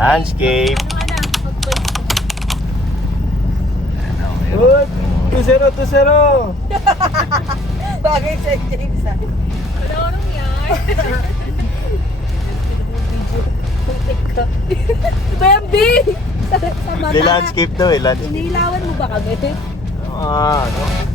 Landscape. Good! 2-0, 2-0! Bagay sa James ah. Malorong yan. Bambi! Sa mata. May landscape daw eh, landscape. Inilawan mo ba kami? Ano?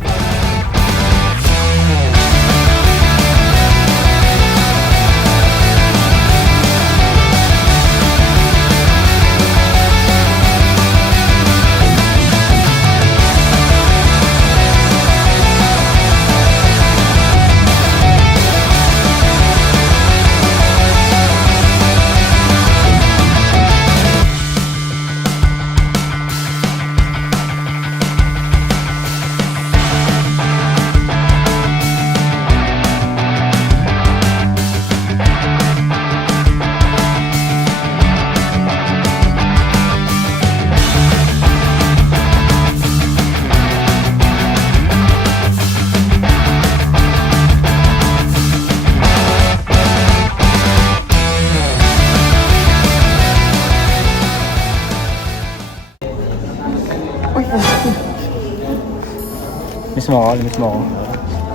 Miss mo ako, miss mo ako.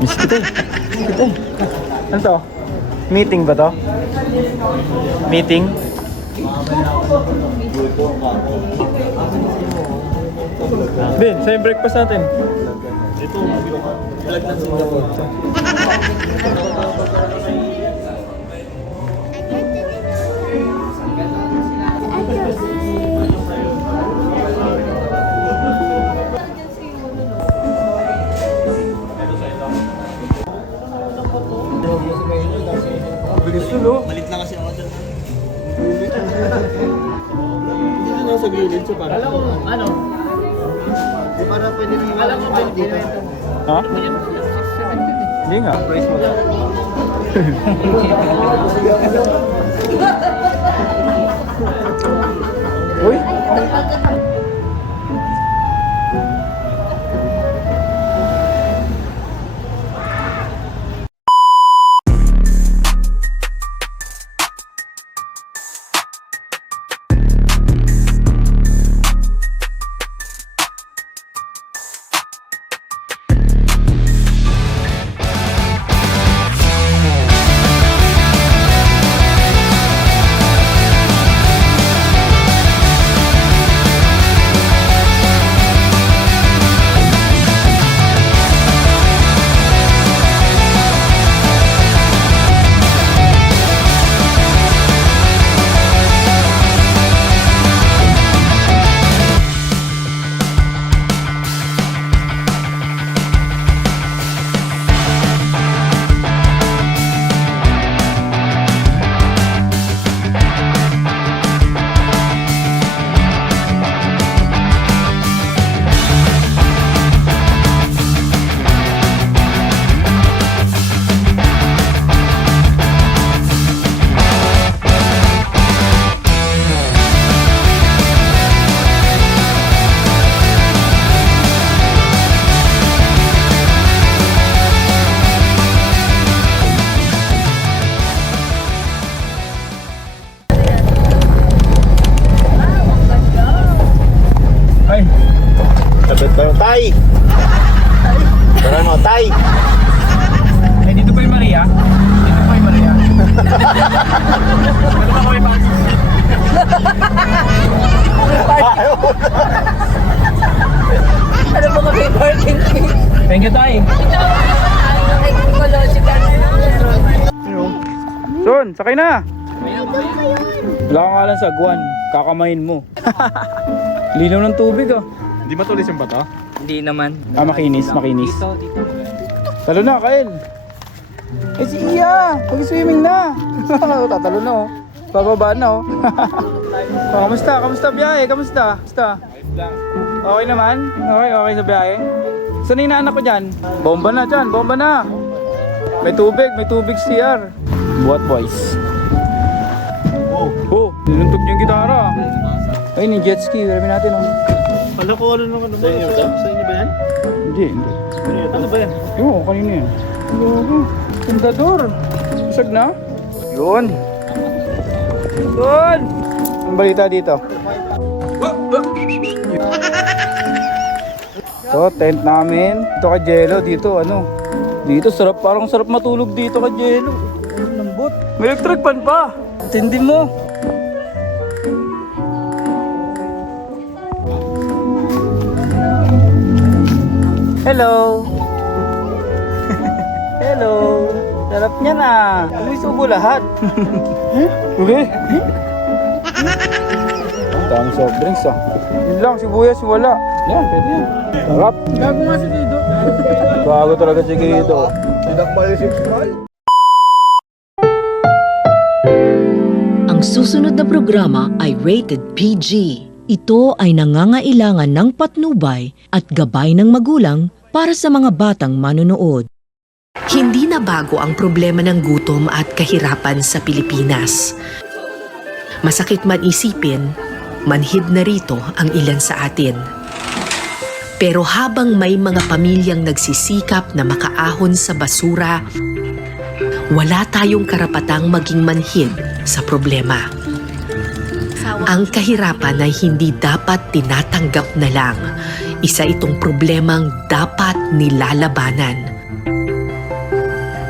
Miss kita eh. Miss kita eh. Ano to? Meeting ba to? Meeting? Ben, sa'yo yung breakfast natin. Ito, vlog ng Singapore. Bilis yun, no? Malit na kasi ako dyan. Dito na sa gilid, so para. Alam ko, ano? Di para pwede rin yung alam ko dito. Ha? Hindi nga. Price mo lang. Uy! Ay! Sabit pa yung tay. Tara mo, tay. Eh, dito pa yung Maria. Dito pa yung Maria. Ano ba kami pa? Ano mo kami parking fee? Thank you, Tay. Ecological. Son, sakay na! Wala kang alam sa guwan. Kakamayin mo. Linaw ng tubig ah. Hindi matulis yung bato? Hindi naman. Ah, makinis, makinis. Dito. Talo na, Kael. Eh si Iya, mag-swimming na. Tatalo na oh. Bababa na oh. Oh, kamusta? Kamusta biyahe? Kamusta? Okay naman? Okay sa biyahe? Saan yung naanak ko dyan? Bomba na dyan, bomba na. May tubig CR. Buhat boys. Oh, niluntog niyo yung gitara. Ay, ni jet ski, marami natin oh. Kala ko ano naman sa inyo to? Sa inyo ba yan? Hindi. Ano ba yan? Oo, kanina yan. Tendador. Isag na? Yun. Yun. Ang balita dito? Ito, tent namin. Ito kay Jello, dito ano. Dito sarap, parang sarap matulog dito kay Jello. Lambot. May electric fan pa. Tindi mo. Hello. Hello. Sarap niya na. Uy, subo lahat. Okay. Ang daming soft drinks ah. Yun lang, sibuyas, wala. Yan, pwede yan. Sarap. Gago nga si Guido. Gago talaga si Guido. Ang susunod na programa ay rated PG. Ito ay nangangailangan ng patnubay at gabay ng magulang para sa mga batang manonood. Hindi na bago ang problema ng gutom at kahirapan sa Pilipinas. Masakit man isipin, manhid na rito ang ilan sa atin. Pero habang may mga pamilyang nagsisikap na makaahon sa basura, wala tayong karapatang maging manhid sa problema. Ang kahirapan ay hindi dapat tinatanggap na lang. Isa itong problemang dapat nilalabanan.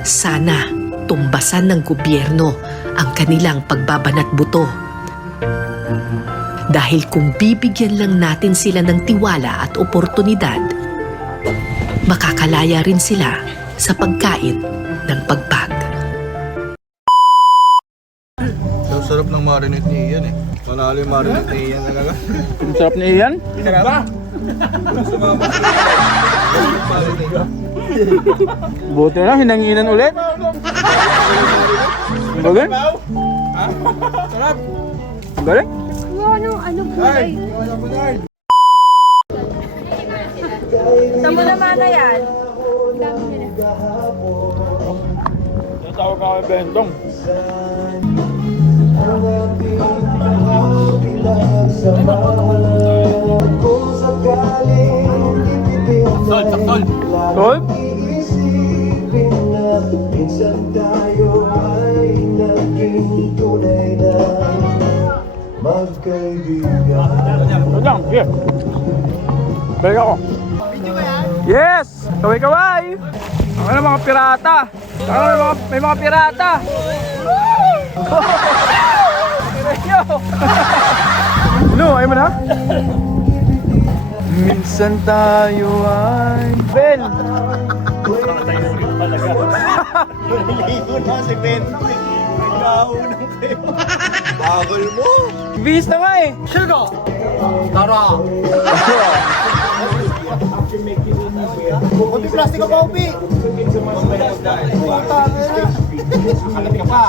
Sana tumbasan ng gobyerno ang kanilang pagbabanat buto. Dahil kung bibigyan lang natin sila ng tiwala at oportunidad, makakalaya rin sila sa pagkain ng pagpag. Ang sarap ng marinate ni Ian eh. Panalo yung marinate ni Ian talaga. Ang sarap ni Ian. Sarap. Buti lang, hinanginan ulit. Ang galing. Sarap. Ang galing. Ano gulay? Saan mo naman na yan? Tawag ka kay Bentong. Tol? Minsan tayo ay naging tunay na magkaibigan. Wait lang, here. Balik ako. Yes! Kaway-kaway! Ano mga pirata? May mga pirata! Ano? Ayaw mo na? Minsan tayo ay... Ben! Naliligo na si Ben. Nagkaunang kayo. Bagol mo. Bis na nga eh! Sugar. Tara. Kunti plastic ka pa, Upi. Akalat ka pa.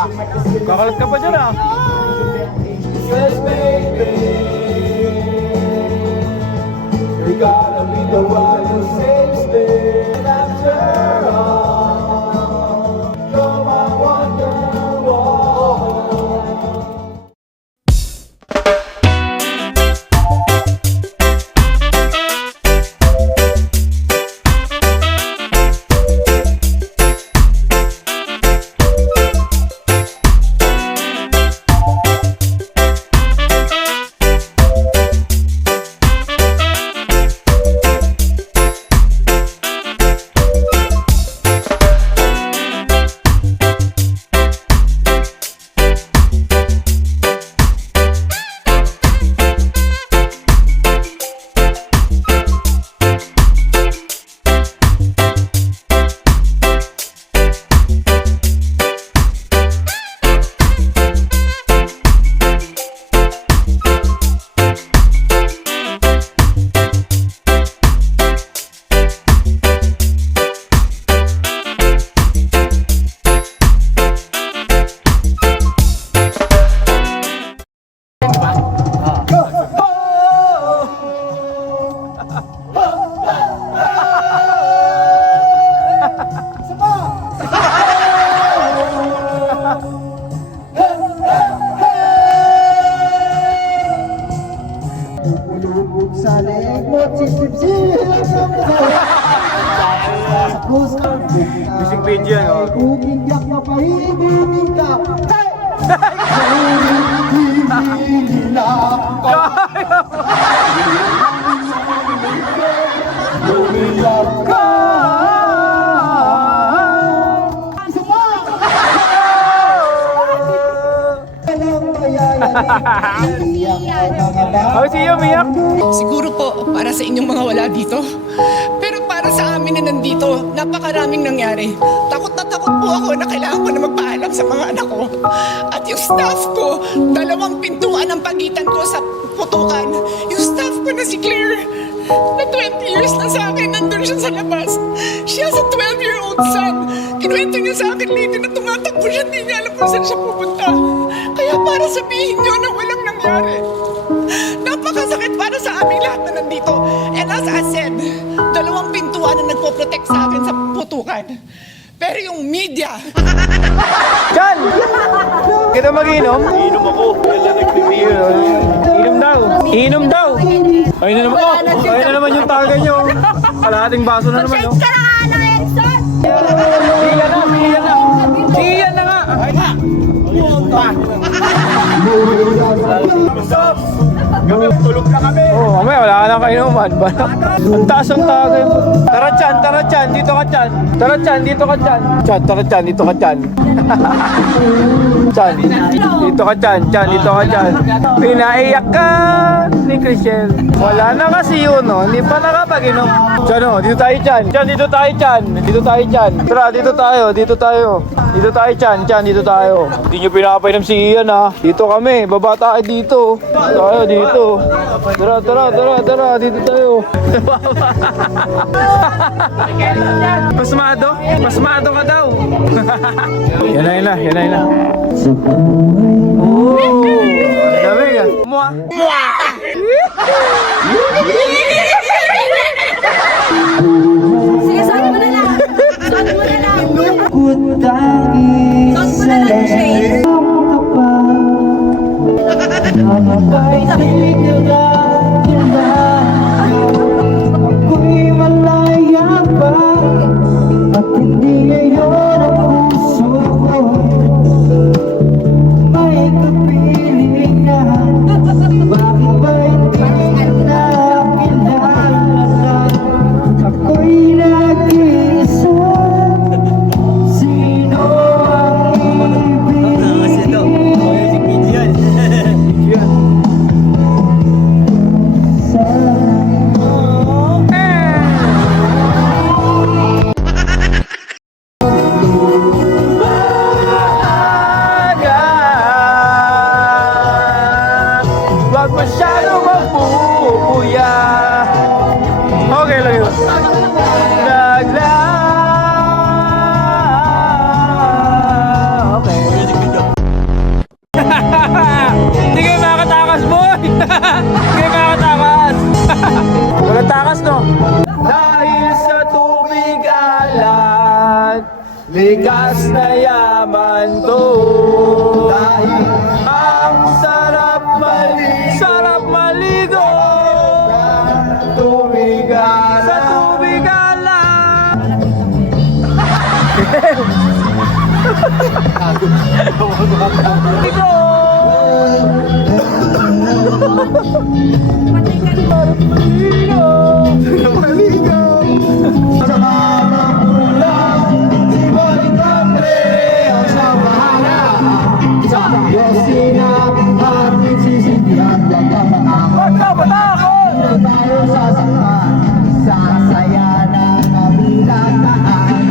Kakalat ka pa dyan ah! Yes, baby. You gotta be the one who saves me. And after all, you're my wonderwall. Music video yan oh. Kung iyak na pahihigin ka, hey! Oh, si Iyo, umiyak. Siguro po para sa inyong mga wala dito. Pero para sa amin na nandito, napakaraming nangyari. Takot na takot po ako na kailangan ko na magpaalam sa mga anak ko. At yung staff ko, 2 pintuan ang pagitan ko sa putukan. Yung staff ko na si Claire, na 20 years na sa akin, nandun siya sa labas. She has a 12-year-old son. Kinuwento niya sa akin later na tumatakbo siya, hindi niya alam kung saan siya pupunta. Kaya para sabihin niyo na walang nangyari. Napakasakit para sa aming lahat na nandito. And as I said, 2 pintuan na nagpo-protect sa akin sa putukan. Pero yung media, Chan! Kita mag-inom? Inom ako. Inom daw. Inom daw. Ayun na naman. Oh, ayun na naman yung taga nyo. Kalahating baso na naman. Oh. Ka na nga ng Edson! Siya na, siya na. Siya na nga. Ay na. Stop! Tulog na kami. Oo, mamaya wala ka nang kainuman. Ang taas ang tagay mo. Tara Chan, dito ka Chan. Tara Chan, dito ka Chan. Tara Chan, dito ka Chan. Chan, dito ka Chan, dito ka Chan. Pinaiyak ka ni Chriselle. Wala na kasi yun, no? Hindi pa nakapag-inom. Chan, oh, dito tayo Chan. Chan, dito tayo Chan. Dito tayo Chan. Tara, dito tayo. Dito tayo Chan, dito tayo. Hindi nyo pinapainom si Ian, ha? Dito kami, baba tayo dito. Tayo dito. Tara, dito tayo. Pasmado ka daw. Yan na. Oh, dami ka. Mua. Sige, suot mo na lang! Suot mo na lang! Suot mo na lang, Shane! Ako'y malaya pa at hindi ngayon ang puso ko may kapiling na. Bakit ba hindi na kilala? Ako'y nag-iisa. Sino ang ibigin Wag masyado magpupuya. Okay lang yun. Okay. Hindi kayo makatakas, boy. Hindi kayo makatakas. Walang takas, no? Dahil sa tubig alat, likas na yaman to. Dahil ang sarap maligo sa tubig alat. Ito. Wag ka matakot! Sasaya na kabilataan.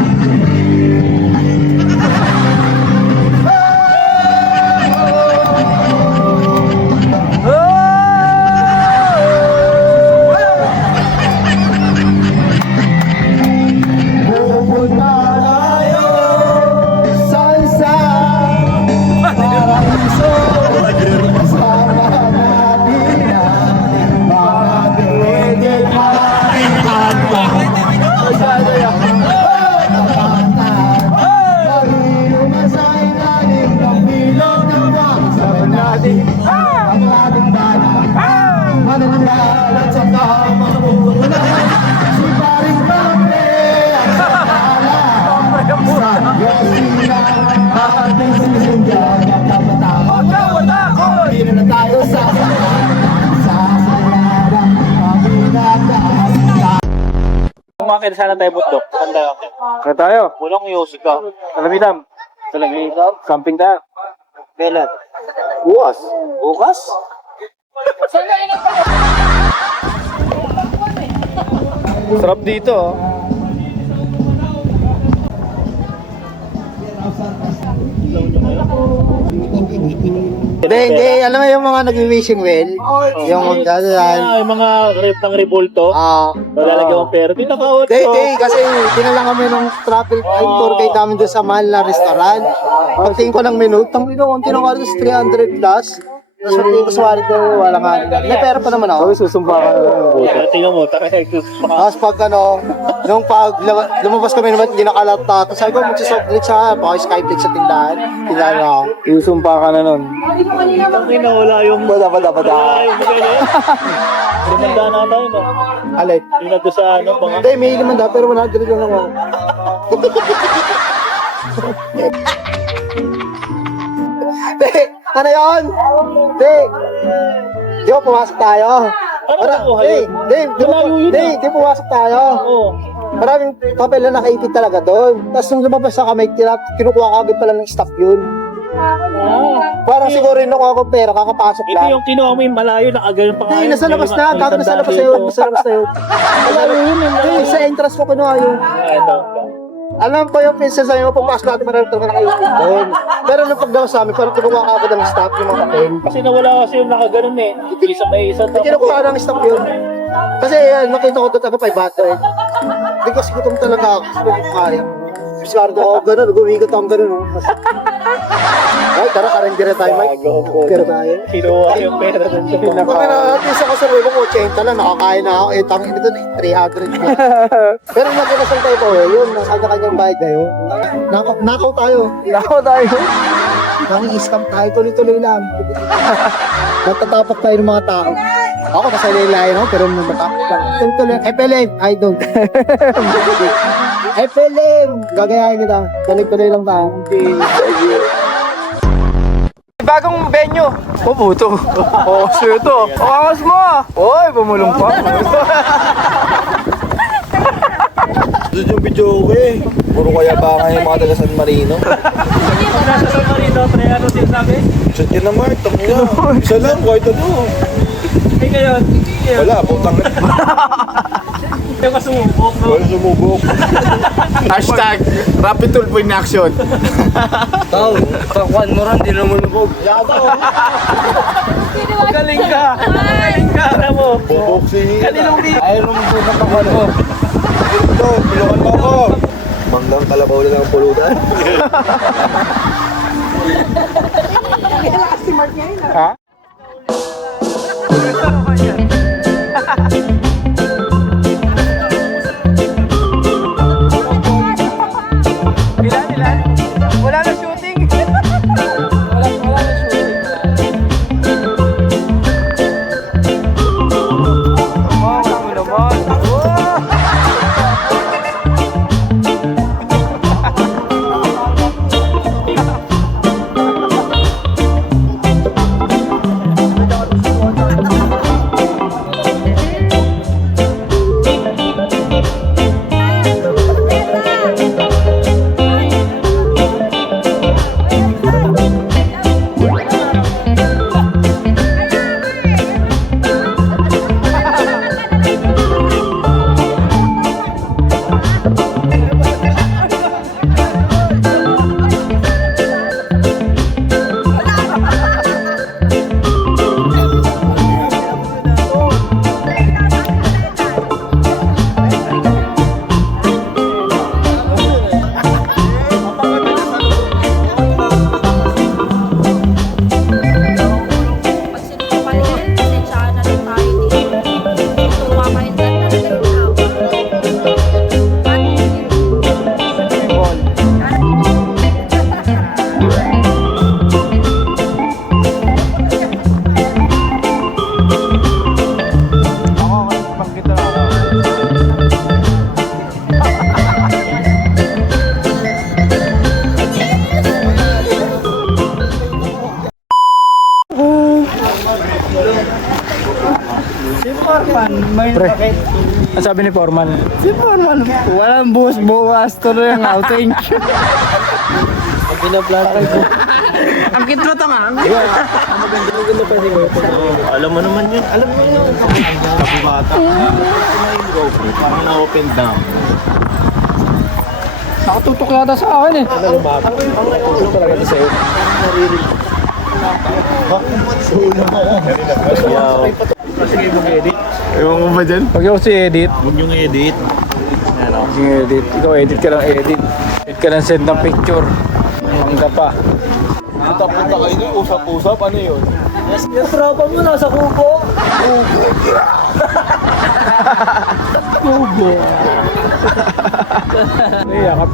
Kumakin sana tayo bundok. Sanda. Kaya tayo. Walang music ka. Kalamitam. Kalamitam. Camping tayo. Kailan? Bukas. Bukas? Sarap dito, oh. Hindi. Alam mo yung mga nag-wishing well? Yung Yung mga rep ng Revolto, lalagyan mo pera. Di naka-8. Hindi, kasi dinala kami ng traffic tour guide namin doon sa mahal na restaurant. Pagtingin ko ng menu, ang tinawag ko 300 plus. Tapos pagtingin ko sa wallet ko, wala nga. May pera pa naman ako. Susumpa ka na. Tingnan mo, taka-hectus. Tapos pag nung lumabas kami naman, hindi nakalata. Tapos sabi ko, magsasoft drink sa Skyflix sa tindahan. Tindahan na ako. Susumpa ka na nun. Tangina, wala yung... Bada. Wala yung bigay na yun. Limanda na tayo, no? Alit. Yung nandun sa ano, mga... Hindi, may naman pero 100 lang ako. Ano yun? Di ba pumasok tayo? Di pumasok tayo. Oo. Maraming papel na nakaipit talaga doon. Tapos nung lumabas na kami, kinukuha ka agad pala ng stock yun. Parang siguro rin ako pera, kakapasok Ito lang. yung kinuha mo yung malayo na agad pa Hindi, nasa labas na. Gago nasa labas na yun. Nasa labas na yun. Hindi, sa entrance ko kinuha yun. Ito. Alam ko yung pinsan sa inyo, pagpasok natin marami talaga nakaipit doon. Pero nung pagdaw sa amin, parang kinukuha ka agad ng stock yung mga papel. Kasi nawala kasi yung nakaganon eh. Isa may isa. Hindi kinukuha ng stock yun. Kasi nakita ko doon, 500. Hindi kasi gutom talaga ako. Hindi ko kaya. Biskardo ako gano'n, gumigot ako gano'n. Ay, tara, karindira tayo, Mike. Pero tayo. Kinuha yung pera dun sa mga. Pag natin sa kasalubo ko, 80 lang, nakakain na ako. Eh, tangin ito, 300 na. Pero nagkakasal tayo po, yun, nasa kanyang bayad kayo. Nakaw tayo. Nang-i-scam tayo, tuloy-tuloy lang. Natatapak tayo ng mga tao. Ako, masalilayan ako, pero natatapak lang. Tuloy-tuloy, FLM, I don't. FLM, gagayahin kita. Tuloy-tuloy lang tayo. Bagong venue. Oh, puto. Oh, sure to. Oh, angas mo ah. Oy, bumulong pa. Doon yung video ko eh. Puro kaya ba yung mga taga San Marino? Nasa San Marino, pre, ano sinasabi? Shit yun na Mark, tamo na. Isa lang, kahit ano. Eh ngayon, Wala, putang na. yung kasumubok, no? Wala sumubok. Hashtag Rapid Tulpo in action. Tao, pakuan mo rin, di na mulubog. Galing ka! Galing ka! Alam mo! Boboxing. Kaninong di? Ayaw mo na pakuan mo. Ito, tulungan mo ako. Manggang kalabaw lang ang pulutan. Ha? Ilan? Wala na shooting. Wala na shooting. Oh, wala mo naman. Ang sabi ni Foreman? Walang buwas-buwas, tuloy ang outing. Ang cute mo to nga. Alam mo naman yun. Alam mo yun. Kabibata. Parang na-open down. Nakatutok yata sa akin eh. Ano talaga ito sa'yo? Sige, mag-edit. Ewan mo ba dyan? Pag ako si edit. Huwag yung edit. Sige, edit. Ikaw edit ka lang edit. Edit ka lang send ng picture. Mangga pa. Punta-punta kayo doon, usap-usap, ano yun? Yung tropa mo nasa kubo. Yakap.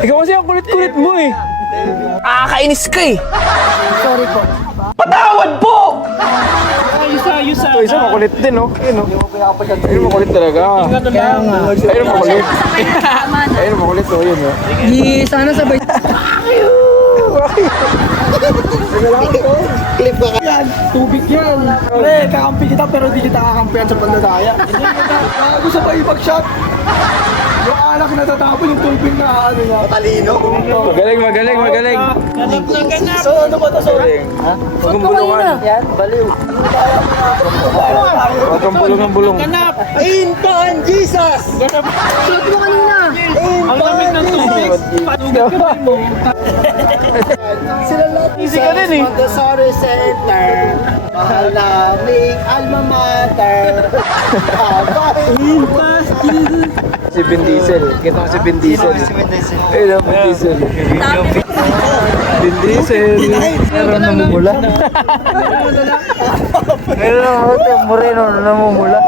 Ikaw kasi ang kulit-kulit mo eh. Kainis ka eh. Ito isa makulit din oh. Ayun makulit talaga. Ayun makulit. Ayun makulit oh, yun oh. Di sana sabay. Clip ka ka. Tubig yan. Pre, kakampi kita pero di kita kakampihan sa pandadaya. Hindi kita. Bago sa pag-shot. Yung alak na tatapon yung tubig na ano niya. Talino. Magaling. So ano ba ito? Sorry. Huwag kang bulungan. Yan, baliw. Huwag kang bulong. Inton Jesus! Sulat mo kanina. Ang lamig ng tubig. Panugat mo. Sila lahat Easy ka din eh. Montessori Center. Mahal naming alma mater. Si Vin Diesel. Kita mo si Vin Diesel. Ayun ang Vin Diesel. Vin Diesel. Meron namumula. Meron namumula. Moreno na namumula.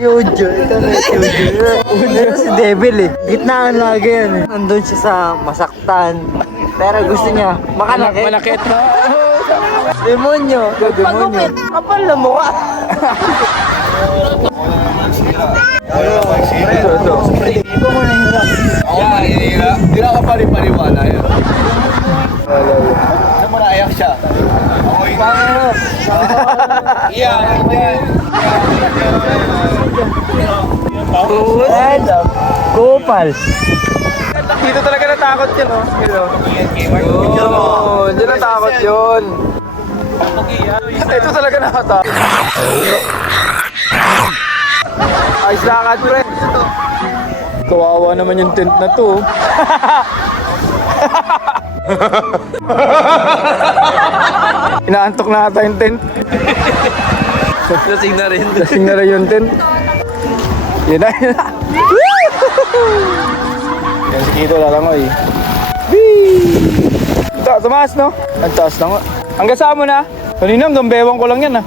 Yujo, ito na Yujo. Ito si Devil eh. Gitnaan lagi yan eh. Nandun siya sa masaktan. Pero gusto niya makalaki. Malakit. Demonyo. Demonyo. Kapal na mukha. Ito. Yan, hinihira. Hindi na ka pari-pariwala yun. Ano mo naiyak siya? Ako yung... Kupal. Dito talaga natakot yun oh. Diyan natakot yun. Ito talaga nakatakot. Ayos lakad pre. Kawawa naman yung tent na to. Inaantok na ata yung tent. Lasing na rin. Lasing na rin yung tent. Yun na. Yan si Kito lalangoy. Whee! Tumaas no? Ang taas na nga. Hanggang saan mo na? Kanina hanggang bewang ko lang yan ah.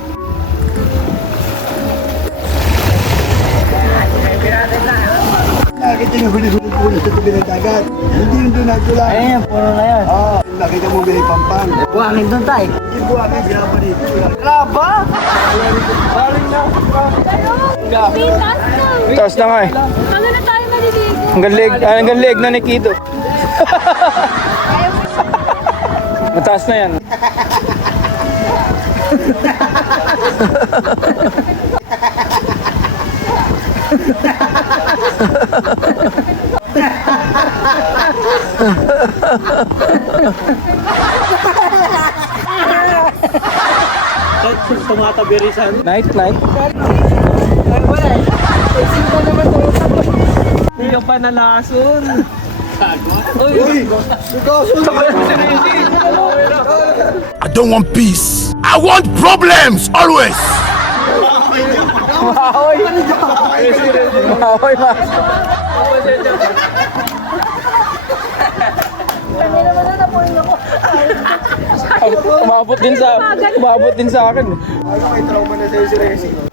Nakita yung huli-huli sa tabi ng dagat. Hindi yung doon nagtulang. Ayun, puro na yan. Oo, nakita mo may pampang. Buhangin doon tayo. Hindi buwagin, ginaba dito. Graba? Taas na nga eh. Ano na tayo maliligo? Hanggang leg na ni Kito. Mataas na yan. Night. Hindi ka pa nalason. I don't want peace. I want problems always. Mahoy! Mahoy, ma. Umabot din sa akin.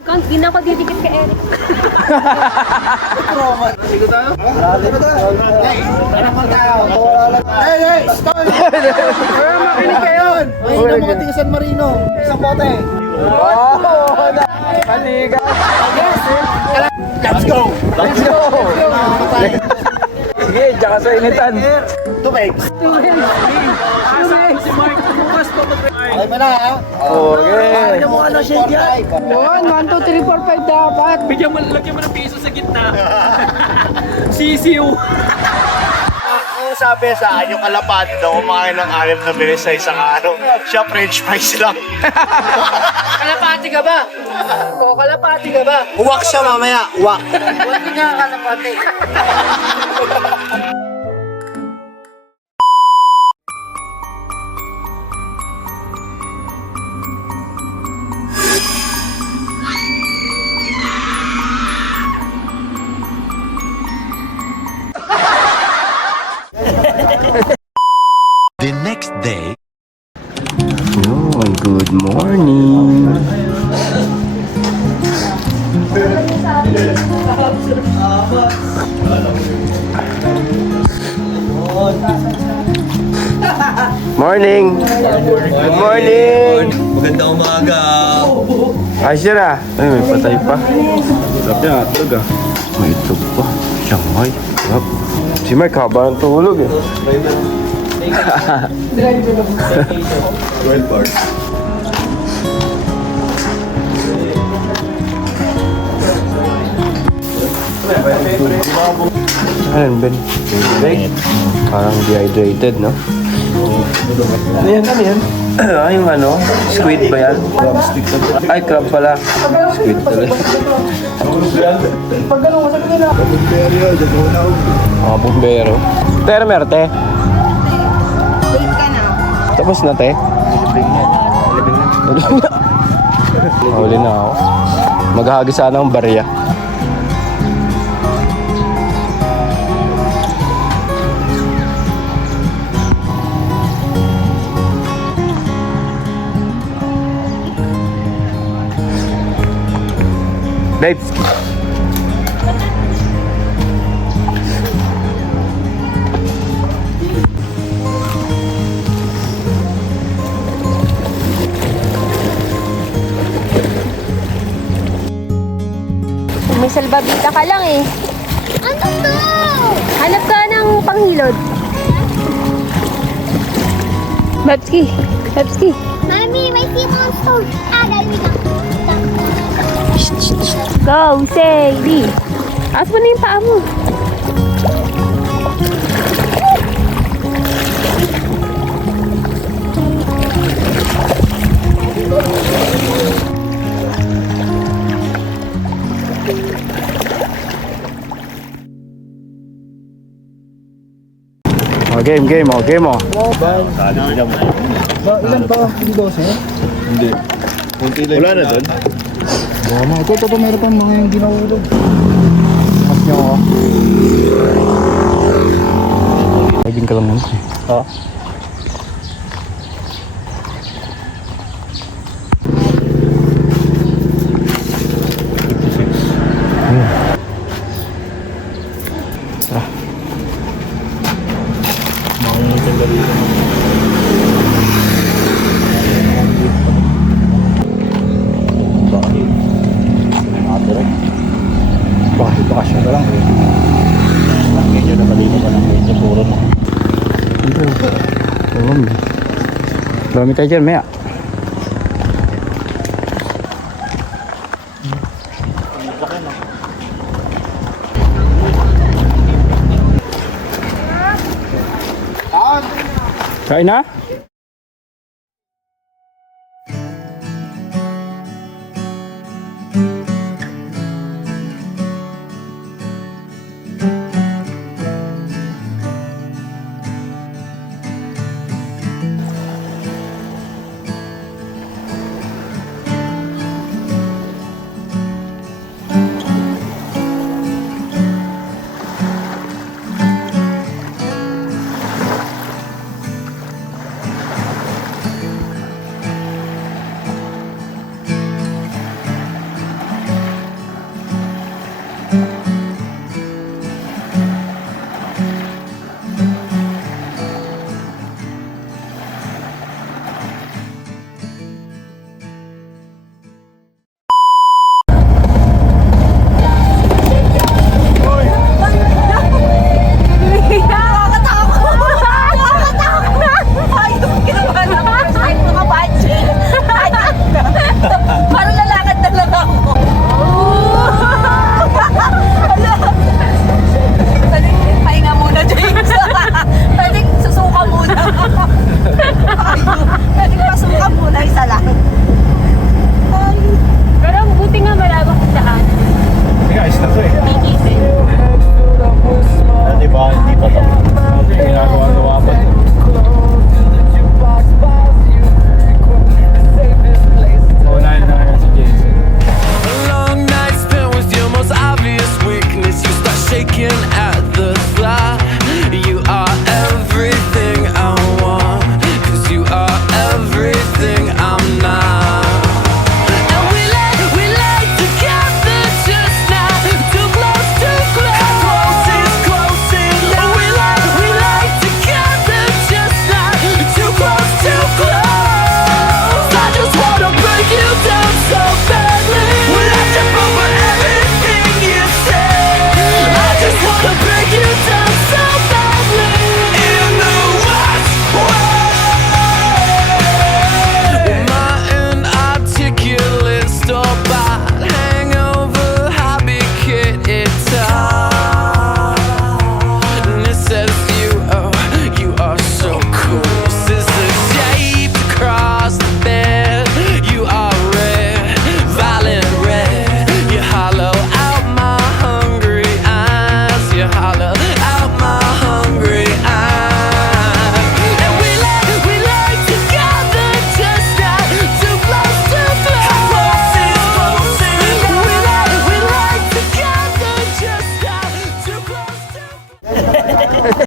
Kung di na ako didikit kay Eric. Hey, stop! Makinig kayo! Ayun ang mga tiga San Marino. Isang bote. Wow! Panigas! Let's go! Sige, tsaka sa initan. Tubig. Asa si Mark bukas pa mag Okay mo na ha? Okay. Ano mo ano, shake yan? Yun, 1, 2, 3, 4, 5 dapat. Bigyan mo, lagyan mo ng piso sa gitna. Sisiw. Ang sabi sa akin, yung kalapati daw kumakain ng 6 na bilis sa isang araw. Siya french fries lang. Kalapati ka ba? O, kalapati ka ba? Uwak siya mamaya, uwak. Huwag ka kalapati. The next day. Yun, good morning. Morning. Good morning. Magandang umaga. Ayos yun ah. Ay, may patay pa. Sarap yan, atog ah. May itog pa. Siyangay. Sarap. Si Mark, haba ng tulog eh. 12 bars. Ano Ben? Parang dehydrated, no? Ano yan? Ano yan? Ay, yung ano? Squid ba yan? Ay, crab pala. Squid pala. Mga bumbero. Termer, te. Tapos na, te. Huli na ako. Maghahagi sana akong barya. Babes. May salbabita ka lang eh. Ano to? Hanap ka ng panghilod. Babski. Babski. Mami, may sea monster. Dali lang. Go, Sadie. Aas mo na yung paa mo. Oh, game, game, oh, game, oh. Ilan pa? Hindi 12? Hindi. Kunti lang. Wala na doon? Ito, meron pang mga yung ginahulog. Mas niyo ako. Laging ka lang muna. Ha? Bakasyon ka lang. Medyo napalino pa ng medyo puro na. Dami tayo dyan, maya. Kain na?